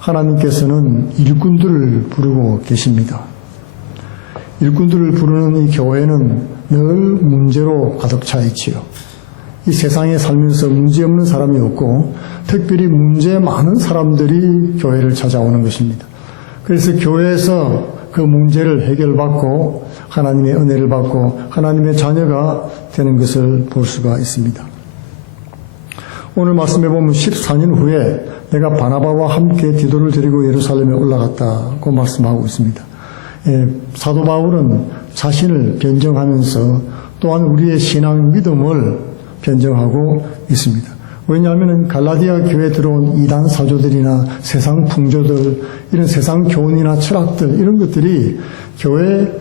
하나님께서는 일꾼들을 부르고 계십니다. 일꾼들을 부르는 이 교회는 늘 문제로 가득 차 있지요. 이 세상에 살면서 문제 없는 사람이 없고 특별히 문제 많은 사람들이 교회를 찾아오는 것입니다. 그래서 교회에서 그 문제를 해결받고 하나님의 은혜를 받고 하나님의 자녀가 되는 것을 볼 수가 있습니다. 오늘 말씀해 보면 14년 후에 내가 바나바와 함께 디도를 데리고 예루살렘에 올라갔다고 말씀하고 있습니다. 사도 바울은 자신을 변정하면서 또한 우리의 신앙 믿음을 변정하고 있습니다. 왜냐하면 갈라디아 교회에 들어온 이단 사조들이나 세상 풍조들, 이런 세상 교훈이나 철학들, 이런 것들이 교회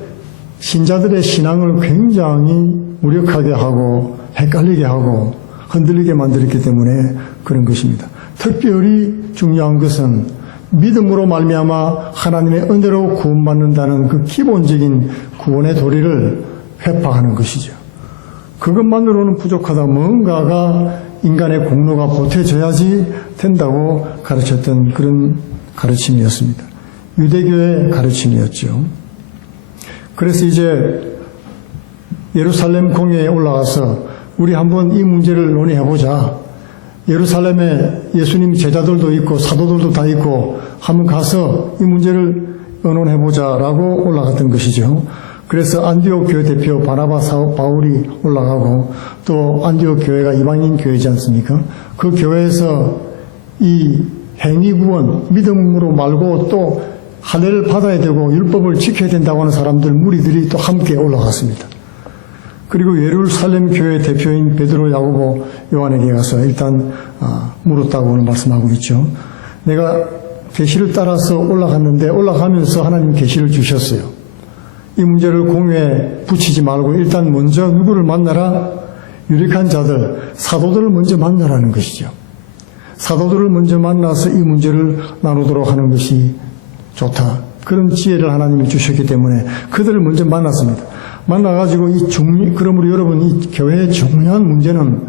신자들의 신앙을 굉장히 무력하게 하고 헷갈리게 하고 흔들리게 만들었기 때문에 그런 것입니다. 특별히 중요한 것은 믿음으로 말미암아 하나님의 은혜로 구원받는다는 그 기본적인 구원의 도리를 회파하는 것이죠. 그것만으로는 부족하다. 뭔가가 인간의 공로가 보태져야지 된다고 가르쳤던 그런 가르침이었습니다. 유대교의 가르침이었죠. 그래서 이제 예루살렘 공회에 올라가서 우리 한번 이 문제를 논의해보자. 예루살렘에 예수님 제자들도 있고 사도들도 다 있고 한번 가서 이 문제를 의논해보자라고 올라갔던 것이죠. 그래서 안디옥 교회 대표 바나바 바울이 올라가고 또 안디옥 교회가 이방인 교회지 않습니까? 그 교회에서 이 행위구원, 믿음으로 말고 또 할례를 받아야 되고 율법을 지켜야 된다고 하는 사람들, 무리들이 또 함께 올라갔습니다. 그리고 예루살렘 교회 대표인 베드로, 야고보, 요한에게 가서 일단 물었다고 오늘 말씀하고 있죠. 내가 계시를 따라서 올라갔는데 올라가면서 하나님 계시를 주셨어요. 이 문제를 공회에 붙이지 말고 일단 먼저 누구를 만나라? 유력한 자들, 사도들을 먼저 만나라는 것이죠. 사도들을 먼저 만나서 이 문제를 나누도록 하는 것이 좋다. 그런 지혜를 하나님이 주셨기 때문에 그들을 먼저 만났습니다. 만나가지고 그러므로 여러분 이 교회의 중요한 문제는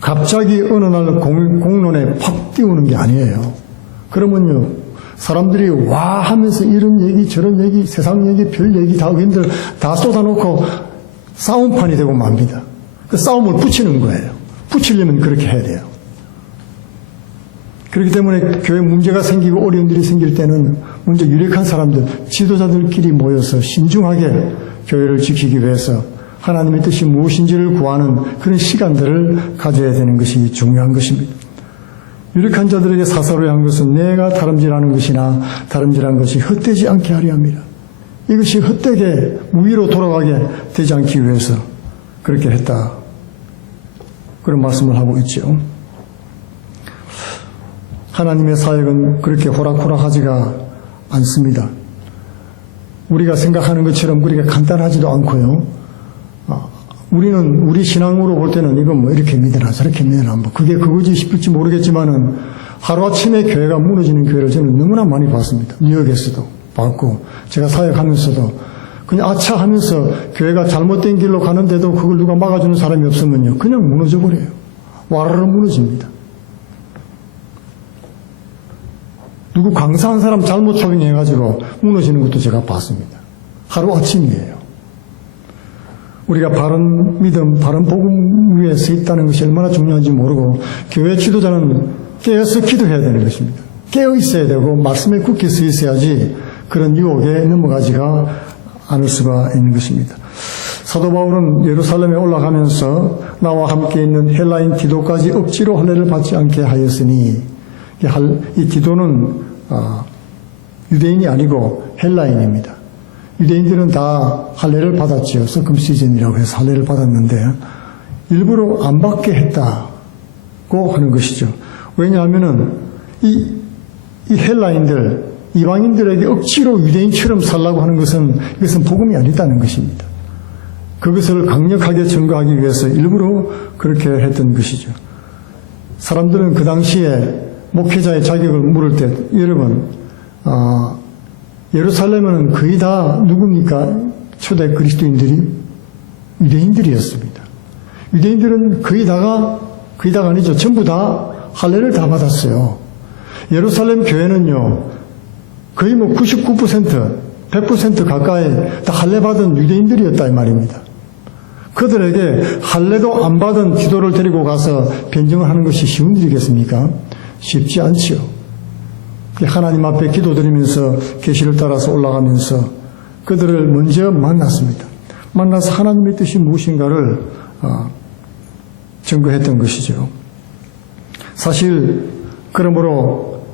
갑자기 어느 날 공론에 팍 띄우는 게 아니에요. 그러면요, 사람들이 와 하면서 이런 얘기 저런 얘기 세상 얘기 별 얘기 다 의견들 다 쏟아놓고 싸움판이 되고 맙니다. 그 싸움을 붙이는 거예요. 붙이려면 그렇게 해야 돼요. 그렇기 때문에 교회 문제가 생기고 어려운 일이 생길 때는 먼저 유력한 사람들, 지도자들끼리 모여서 신중하게 교회를 지키기 위해서 하나님의 뜻이 무엇인지를 구하는 그런 시간들을 가져야 되는 것이 중요한 것입니다. 유력한 자들에게 사사로이 한 것은 내가 다름질하는 것이나 다름질한 것이 헛되지 않게 하려 합니다. 이것이 헛되게 무위로 돌아가게 되지 않기 위해서 그렇게 했다. 그런 말씀을 하고 있죠. 하나님의 사역은 그렇게 호락호락하지가 않습니다. 우리가 생각하는 것처럼 그렇게 간단하지도 않고요. 우리는 우리 신앙으로 볼 때는 이거 뭐 이렇게 믿으나 저렇게 믿으나 뭐 그게 그거지 싶을지 모르겠지만은 하루아침에 교회가 무너지는 교회를 저는 너무나 많이 봤습니다. 뉴욕에서도 봤고 제가 사역하면서도 그냥 아차 하면서 교회가 잘못된 길로 가는데도 그걸 누가 막아주는 사람이 없으면요 그냥 무너져 버려요. 와르르 무너집니다. 누구 강사한 사람 잘못 적용해가지고 무너지는 것도 제가 봤습니다. 하루아침이에요. 우리가 바른 믿음, 바른 복음 위에 서 있다는 것이 얼마나 중요한지 모르고 교회 지도자는 깨어서 기도해야 되는 것입니다. 깨어 있어야 되고 말씀에 굳게 서 있어야지 그런 유혹에 넘어가지가 않을 수가 있는 것입니다. 사도 바울은 예루살렘에 올라가면서 나와 함께 있는 헬라인 디도까지 억지로 할례를 받지 않게 하였으니 이 디도는 유대인이 아니고 헬라인입니다. 유대인들은 다 할례를 받았지요. 서컴시즌이라고 해서 할례를 받았는데 일부러 안 받게 했다고 하는 것이죠. 왜냐하면은 이 헬라인들, 이방인들에게 억지로 유대인처럼 살라고 하는 것은 이것은 복음이 아니다는 것입니다. 그것을 강력하게 증거하기 위해서 일부러 그렇게 했던 것이죠. 사람들은 그 당시에 목회자의 자격을 물을 때 여러분 예루살렘은 거의 다 누굽니까? 초대 그리스도인들이 유대인들이었습니다. 유대인들은 거의 다가 아니죠. 전부 다 할례를 다 받았어요. 예루살렘 교회는요, 거의 99%, 100% 가까이 다 할례 받은 유대인들이었다 이 말입니다. 그들에게 할례도 안 받은 기도를 데리고 가서 변증을 하는 것이 쉬운 일이겠습니까? 쉽지 않지요. 하나님 앞에 기도드리면서 계시를 따라서 올라가면서 그들을 먼저 만났습니다. 만나서 하나님의 뜻이 무엇인가를 증거했던 것이죠. 사실 그러므로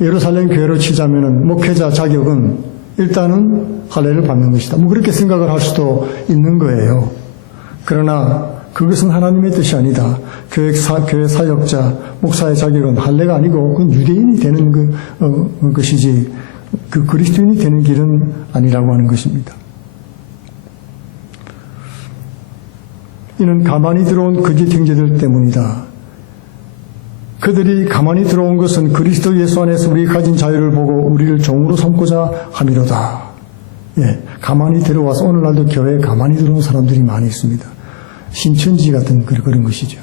예루살렘 교회로 치자면은 목회자 자격은 일단은 할례를 받는 것이다. 그렇게 생각을 할 수도 있는 거예요. 그러나 그것은 하나님의 뜻이 아니다. 교회 사역자, 목사의 자격은 할례가 아니고 그건 유대인이 되는 것이지 그 그리스도인이 되는 길은 아니라고 하는 것입니다. 이는 가만히 들어온 거짓 형제들 때문이다. 그들이 가만히 들어온 것은 그리스도 예수 안에서 우리가 가진 자유를 보고 우리를 종으로 삼고자 함이로다. 예, 가만히 들어와서 오늘날도 교회에 가만히 들어온 사람들이 많이 있습니다. 신천지 같은 그런 것이죠.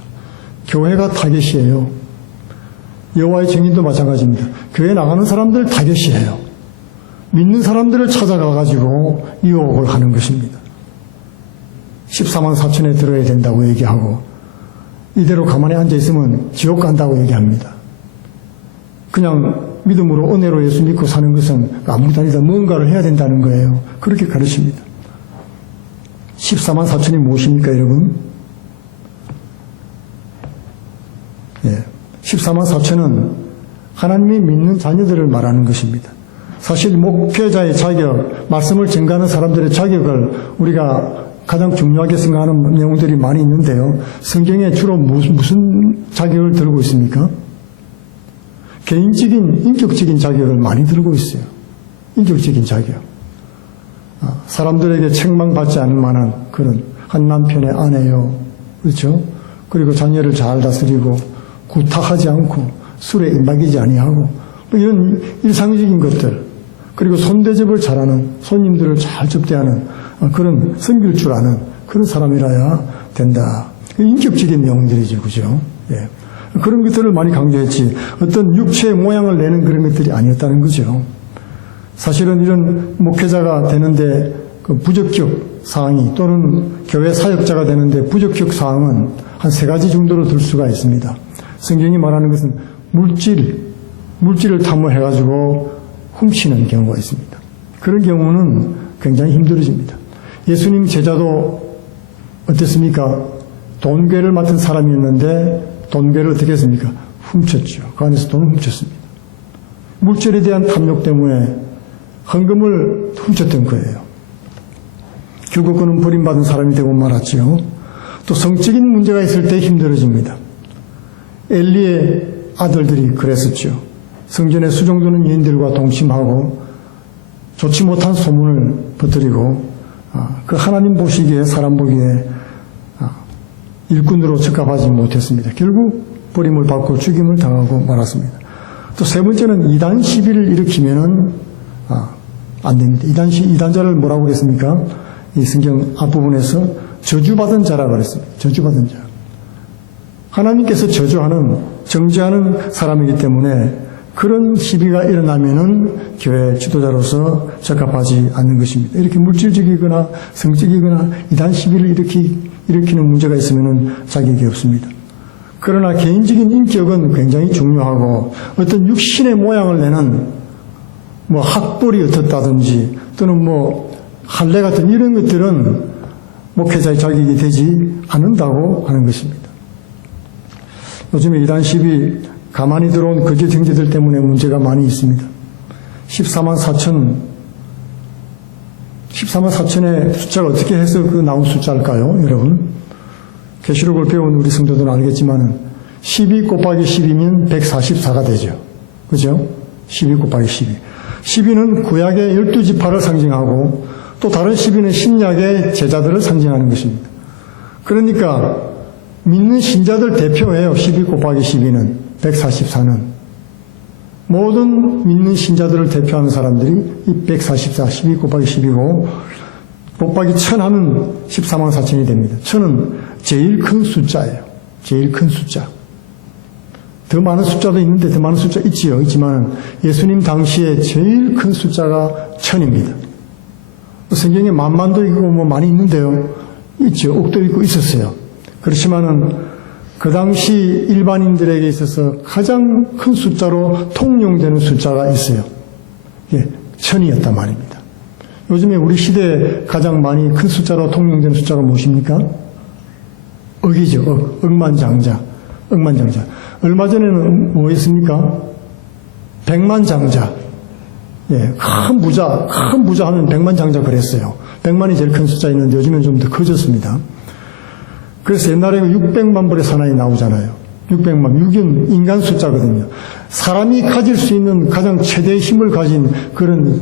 교회가 타겟이에요. 여호와의 증인도 마찬가지입니다. 교회 나가는 사람들 타겟이에요. 믿는 사람들을 찾아가가지고 유혹을 하는 것입니다. 14만 4천에 들어야 된다고 얘기하고 이대로 가만히 앉아있으면 지옥 간다고 얘기합니다. 그냥 믿음으로 은혜로 예수 믿고 사는 것은 아무것도 아니다. 뭔가를 해야 된다는 거예요. 그렇게 가르칩니다. 14만 4천이 무엇입니까 여러분? 예, 14만 4천은 하나님이 믿는 자녀들을 말하는 것입니다. 사실 목회자의 자격, 말씀을 증거하는 사람들의 자격을 우리가 가장 중요하게 생각하는 내용들이 많이 있는데요. 성경에 주로 무슨 자격을 들고 있습니까? 개인적인, 인격적인 자격을 많이 들고 있어요. 인격적인 자격. 사람들에게 책망받지 않을 만한 그런 한 남편의 아내요. 그렇죠? 그리고 자녀를 잘 다스리고 구타하지 않고 술에 임박이지 아니하고 이런 일상적인 것들, 그리고 손대접을 잘하는, 손님들을 잘 접대하는 그런 섬길 줄 아는 그런 사람이라야 된다. 인격적인 내용들이죠. 그죠? 예. 그런 것들을 많이 강조했지 어떤 육체의 모양을 내는 그런 것들이 아니었다는 거죠. 사실은 이런 목회자가 되는데 그 부적격 사항이 또는 교회 사역자가 되는데 부적격 사항은 한 3가지 정도로 들 수가 있습니다. 성경이 말하는 것은 물질을 탐구해가지고 훔치는 경우가 있습니다. 그런 경우는 굉장히 힘들어집니다. 예수님 제자도 어땠습니까? 돈괴를 맡은 사람이었는데 돈괴를 어떻게 했습니까? 훔쳤죠. 그 안에서 돈을 훔쳤습니다. 물질에 대한 탐욕 때문에 헌금을 훔쳤던 거예요. 결국 그는 버림받은 사람이 되고 말았지요. 또 성적인 문제가 있을 때 힘들어집니다. 엘리의 아들들이 그랬었죠. 성전의 수종드는 여인들과 동침하고 좋지 못한 소문을 퍼뜨리고 그 하나님 보시기에 사람 보기에 일꾼으로 적합하지 못했습니다. 결국 버림을 받고 죽임을 당하고 말았습니다. 또 3번째는 이단 시비를 일으키면은 안 됩니다. 이단자를 뭐라고 그랬습니까? 이 성경 앞부분에서 저주받은 자라고 그랬습니다. 저주받은 자. 하나님께서 정죄하는 사람이기 때문에 그런 시비가 일어나면은 교회 지도자로서 적합하지 않는 것입니다. 이렇게 물질적이거나 성적이거나 이단 시비를 일으키는 문제가 있으면은 자격이 없습니다. 그러나 개인적인 인격은 굉장히 중요하고 어떤 육신의 모양을 내는 학벌이 어떻다든지 또는 할례 같은 이런 것들은 목회자의 자격이 되지 않는다고 하는 것입니다. 요즘에 이단 시비 가만히 들어온 거짓 형제들 때문에 문제가 많이 있습니다. 14만 4천의 숫자가 어떻게 해서 나온 숫자일까요, 여러분? 계시록을 배운 우리 성도들은 알겠지만 12 곱하기 10이면 144가 되죠. 그죠? 12 곱하기 12. 12는 구약의 12지파를 상징하고 또 다른 12는 신약의 제자들을 상징하는 것입니다. 그러니까 믿는 신자들 대표예요. 12 곱하기 12는. 144는 모든 믿는 신자들을 대표하는 사람들이 이 144, 12 곱하기 10이고 곱하기 1000 하면 14만 4천이 됩니다. 1000은 제일 큰 숫자예요. 제일 큰 숫자. 더 많은 숫자도 있는데 더 많은 숫자 있지요. 있지만 예수님 당시에 제일 큰 숫자가 1000입니다. 성경에 만만도 있고 뭐 많이 있는데요. 있죠. 억도 있고 있었어요. 그렇지만은 그 당시 일반인들에게 있어서 가장 큰 숫자로 통용되는 숫자가 있어요. 예, 1000이었단 말입니다. 요즘에 우리 시대에 가장 많이 큰 숫자로 통용되는 숫자가 무엇입니까? 억이죠. 억만장자. 억만장자. 얼마 전에는 뭐였습니까? 백만장자. 예, 큰 부자 하면 백만장자 그랬어요. 100만이 제일 큰 숫자였는데 요즘엔 좀 더 커졌습니다. 그래서 옛날에 600만 불의 사나이 나오잖아요. 600만. 6은 인간 숫자거든요. 사람이 가질 수 있는 가장 최대의 힘을 가진 그런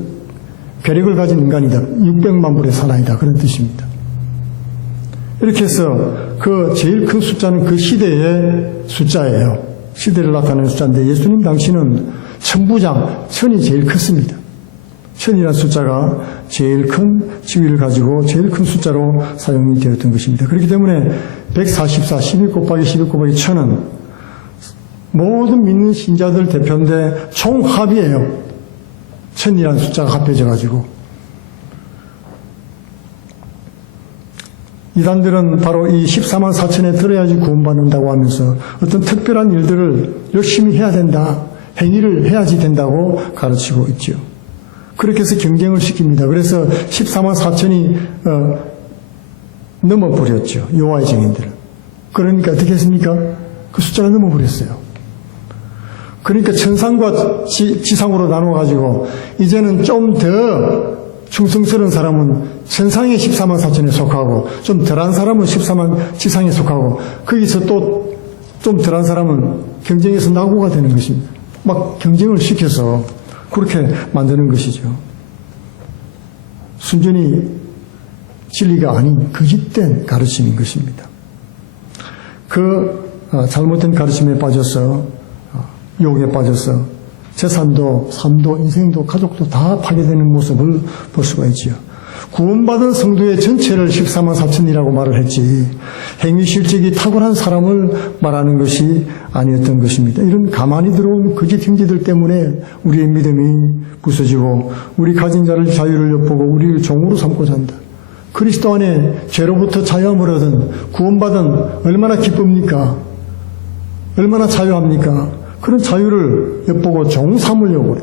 괴력을 가진 인간이다. 600만 불의 사나이다. 그런 뜻입니다. 이렇게 해서 그 제일 큰 숫자는 그 시대의 숫자예요. 시대를 나타내는 숫자인데 예수님 당시는 천부장, 1000이 제일 컸습니다. 1000이라는 숫자가 제일 큰 지위를 가지고 제일 큰 숫자로 사용이 되었던 것입니다. 그렇기 때문에 144, 12 곱하기 12 곱하기 1000은 모든 믿는 신자들 대표인데 총합이에요. 1000이라는 숫자가 합해져 가지고 이단들은 바로 이 14만 4천에 들어야지 구원받는다고 하면서 어떤 특별한 일들을 열심히 해야 된다. 행위를 해야지 된다고 가르치고 있죠. 그렇게 해서 경쟁을 시킵니다. 그래서 14만 4천이 넘어버렸죠. 여호와의 증인들은. 그러니까 어떻게 했습니까? 그 숫자가 넘어버렸어요. 그러니까 천상과 지상으로 나눠가지고 이제는 좀 더 충성스러운 사람은 천상의 14만 4천에 속하고 좀 덜한 사람은 14만 지상에 속하고 거기서 또 좀 덜한 사람은 경쟁에서 낙오가 되는 것입니다. 막 경쟁을 시켜서 그렇게 만드는 것이죠. 순전히 진리가 아닌 거짓된 가르침인 것입니다. 그 잘못된 가르침에 빠져서 유혹에 빠져서 재산도 삶도 인생도 가족도 다 파괴되는 모습을 볼 수가 있지요. 구원받은 성도의 전체를 14만 4천이라고 말을 했지 행위 실적이 탁월한 사람을 말하는 것이 아니었던 것입니다. 이런 가만히 들어온 거짓 형제들 때문에 우리의 믿음이 부서지고 우리 가진 자를 자유를 엿보고 우리를 종으로 삼고자 한다. 그리스도 안에 죄로부터 자유함을 얻은 구원받은 얼마나 기쁩니까? 얼마나 자유합니까? 그런 자유를 엿보고 종 삼으려고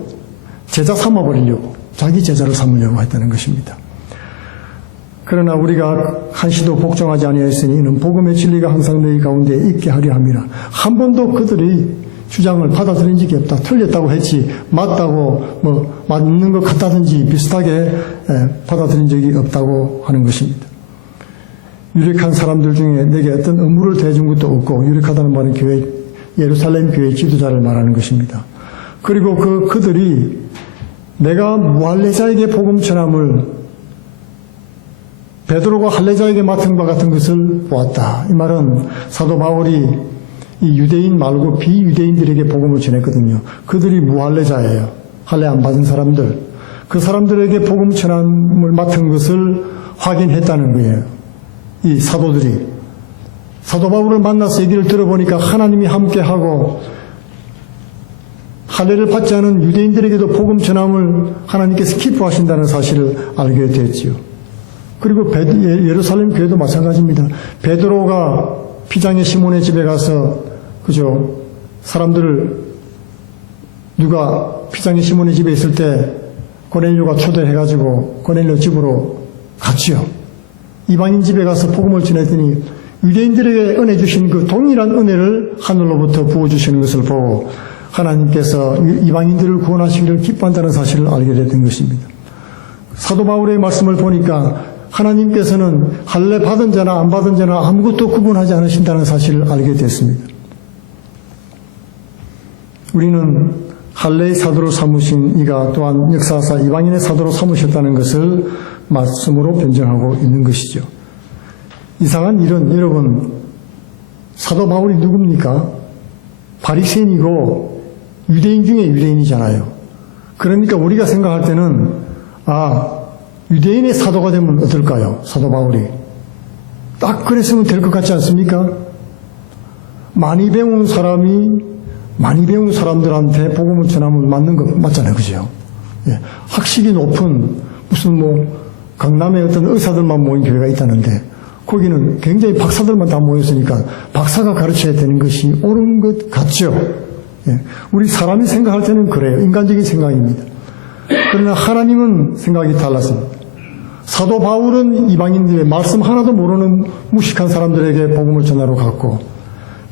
제자 삼아버리려고 자기 제자를 삼으려고 했다는 것입니다. 그러나 우리가 한시도 복종하지 아니하였으니 이는 복음의 진리가 항상 너희 가운데 있게 하려 함이라. 한 번도 그들이 주장을 받아들인 적이 없다. 틀렸다고 했지 맞다고 뭐 맞는 것 같다든지 비슷하게 받아들인 적이 없다고 하는 것입니다. 유력한 사람들 중에 내게 어떤 업무를 대준 것도 없고 유력하다는 말은 교회 예루살렘 교회 지도자를 말하는 것입니다. 그리고 그들이 내가 무할례자에게 복음 전함을 베드로가 할례자에게 맡은 바 같은 것을 보았다. 이 말은 사도 바울이 이 유대인 말고 비유대인들에게 복음을 전했거든요. 그들이 무할례자예요. 할례 안 받은 사람들. 그 사람들에게 복음 전함을 맡은 것을 확인했다는 거예요. 이 사도들이. 사도 바울을 만나서 얘기를 들어보니까 하나님이 함께하고 할례를 받지 않은 유대인들에게도 복음 전함을 하나님께서 기뻐하신다는 사실을 알게 됐지요. 그리고 예루살렘 교회도 마찬가지입니다. 베드로가 피장의 시몬의 집에 가서 그죠 사람들을 누가 피장의 시몬의 집에 있을 때 고넬료가 초대해가지고 고넬료 집으로 갔지요. 이방인 집에 가서 복음을 전했더니 유대인들에게 은혜 주신 그 동일한 은혜를 하늘로부터 부어주시는 것을 보고 하나님께서 이방인들을 구원하시기를 기뻐한다는 사실을 알게 됐던 것입니다. 사도 바울의 말씀을 보니까 하나님께서는 할례 받은 자나 안 받은 자나 아무것도 구분하지 않으신다는 사실을 알게 됐습니다. 우리는 할례의 사도로 삼으신 이가 또한 역사사 이방인의 사도로 삼으셨다는 것을 말씀으로 변증하고 있는 것이죠. 이상한 일은 여러분 사도 바울이 누굽니까? 바리새인이고 유대인 중에 유대인이잖아요. 그러니까 우리가 생각할 때는 유대인의 사도가 되면 어떨까요? 사도 바울이. 딱 그랬으면 될 것 같지 않습니까? 많이 배운 사람이 많이 배운 사람들한테 복음을 전하면 맞는 거 맞잖아요. 그죠? 예. 학식이 높은 무슨 강남에 어떤 의사들만 모인 교회가 있다는데 거기는 굉장히 박사들만 다 모였으니까 박사가 가르쳐야 되는 것이 옳은 것 같죠. 예. 우리 사람이 생각할 때는 그래요. 인간적인 생각입니다. 그러나 하나님은 생각이 달랐습니다. 사도 바울은 이방인들의 말씀 하나도 모르는 무식한 사람들에게 복음을 전하러 갔고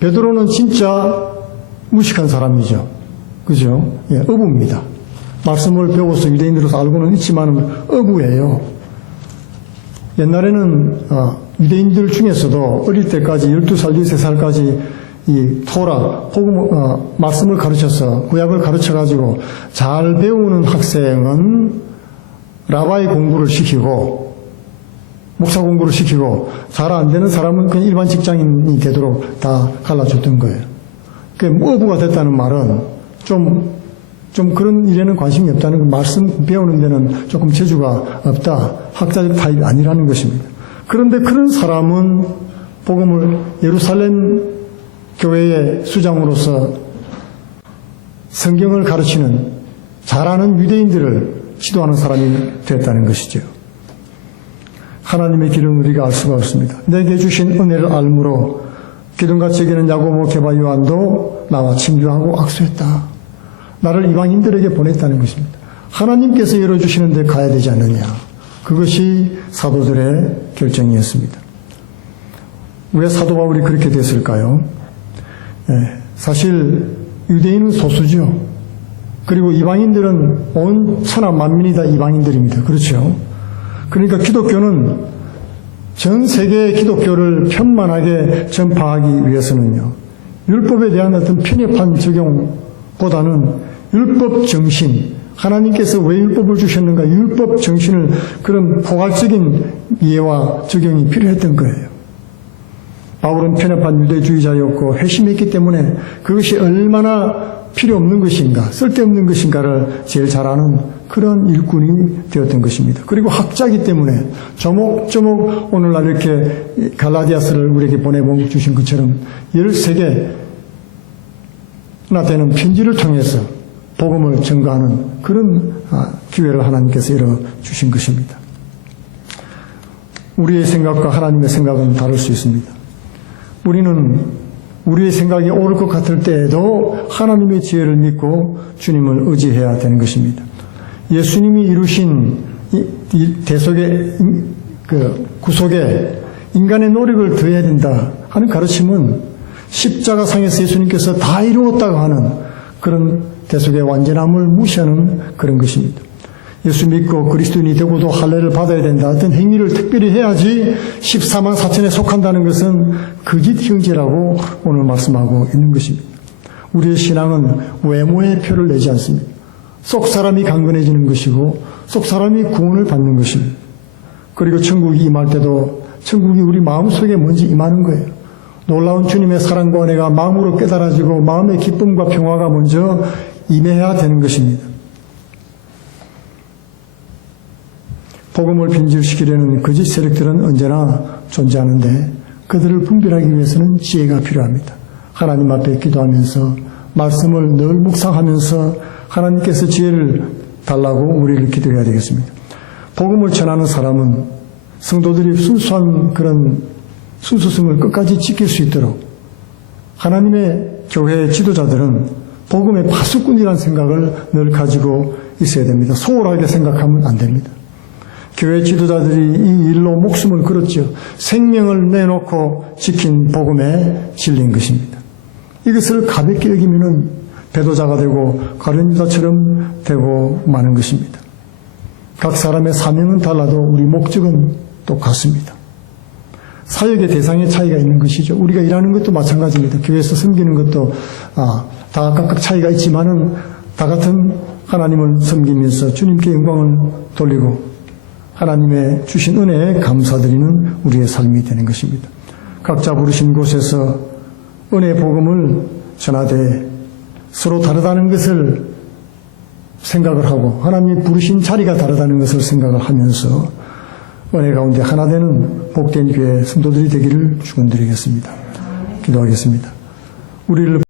베드로는 진짜 무식한 사람이죠. 그죠? 예, 어부입니다. 말씀을 배워서 유대인으로서 알고는 있지만 어부예요. 옛날에는 유대인들 중에서도 어릴 때까지 12살, 13살까지 이 토라, 말씀을 가르쳐서 구약을 가르쳐가지고 잘 배우는 학생은 라바이 공부를 시키고 목사 공부를 시키고 잘 안 되는 사람은 그냥 일반 직장인이 되도록 다 갈라줬던 거예요. 그 어부가 됐다는 말은 좀 그런 일에는 관심이 없다는 거, 말씀 배우는 데는 조금 재주가 없다, 학자적 타입이 아니라는 것입니다. 그런데 그런 사람은 복음을 예루살렘 교회의 수장으로서 성경을 가르치는 잘하는 유대인들을 지도하는 사람이 됐다는 것이죠. 하나님의 길은 우리가 알 수가 없습니다. 내게 주신 은혜를 알므로 기둥같이 여기는 야고보, 게바, 요한도 나와 친교하고 악수했다. 나를 이방인들에게 보냈다는 것입니다. 하나님께서 열어주시는 데 가야 되지 않느냐. 그것이 사도들의 결정이었습니다. 왜 사도 바울이 그렇게 됐을까요? 사실 유대인은 소수죠. 그리고 이방인들은 온 천하 만민이 다 이방인들입니다. 그렇죠? 그러니까 기독교는 전 세계의 기독교를 편만하게 전파하기 위해서는요, 율법에 대한 어떤 편협한 적용보다는 율법 정신, 하나님께서 왜 율법을 주셨는가, 율법 정신을 그런 포괄적인 이해와 적용이 필요했던 거예요. 바울은 편협한 유대주의자였고 회심했기 때문에 그것이 얼마나 필요 없는 것인가, 쓸데없는 것인가를 제일 잘 아는 그런 일꾼이 되었던 것입니다. 그리고 학자이기 때문에 조목조목 오늘날 이렇게 갈라디아서를 우리에게 보내주신 것처럼 13개나 되는 편지를 통해서 복음을 전가하는 그런 기회를 하나님께서 열어주신 것입니다. 우리의 생각과 하나님의 생각은 다를 수 있습니다. 우리는 우리의 생각이 옳을 것 같을 때에도 하나님의 지혜를 믿고 주님을 의지해야 되는 것입니다. 예수님이 이루신 대속의 구속에 인간의 노력을 더해야 된다 하는 가르침은 십자가상에서 예수님께서 다 이루었다고 하는 그런 대속의 완전함을 무시하는 그런 것입니다. 예수 믿고 그리스도인이 되고도 할례를 받아야 된다, 어떤 행위를 특별히 해야지 14만 4천에 속한다는 것은 거짓 형제라고 오늘 말씀하고 있는 것입니다. 우리의 신앙은 외모의 표를 내지 않습니다. 속 사람이 강건해지는 것이고 속 사람이 구원을 받는 것입니다. 그리고 천국이 임할 때도 천국이 우리 마음속에 먼저 임하는 거예요. 놀라운 주님의 사랑과 은혜가 마음으로 깨달아지고 마음의 기쁨과 평화가 먼저 임해야 되는 것입니다. 복음을 빈질시키려는 거짓 세력들은 언제나 존재하는데 그들을 분별하기 위해서는 지혜가 필요합니다. 하나님 앞에 기도하면서 말씀을 늘 묵상하면서 하나님께서 지혜를 달라고 우리를 기도해야 되겠습니다. 복음을 전하는 사람은 성도들이 순수한 그런 순수성을 끝까지 지킬 수 있도록 하나님의 교회의 지도자들은 복음의 파수꾼이라는 생각을 늘 가지고 있어야 됩니다. 소홀하게 생각하면 안 됩니다. 교회 지도자들이 이 일로 목숨을 걸었죠. 생명을 내놓고 지킨 복음에 진리인 것입니다. 이것을 가볍게 여기면은 배도자가 되고 가룟 유다처럼 되고 마는 것입니다. 각 사람의 사명은 달라도 우리 목적은 똑같습니다. 사역의 대상의 차이가 있는 것이죠. 우리가 일하는 것도 마찬가지입니다. 교회에서 섬기는 것도 다 각각 차이가 있지만은 다 같은 하나님을 섬기면서 주님께 영광을 돌리고 하나님의 주신 은혜에 감사드리는 우리의 삶이 되는 것입니다. 각자 부르신 곳에서 은혜의 복음을 전하되 서로 다르다는 것을 생각을 하고 하나님이 부르신 자리가 다르다는 것을 생각을 하면서 은혜 가운데 하나 되는 복된 교회 성도들이 되기를 축원드리겠습니다. 기도하겠습니다. 우리를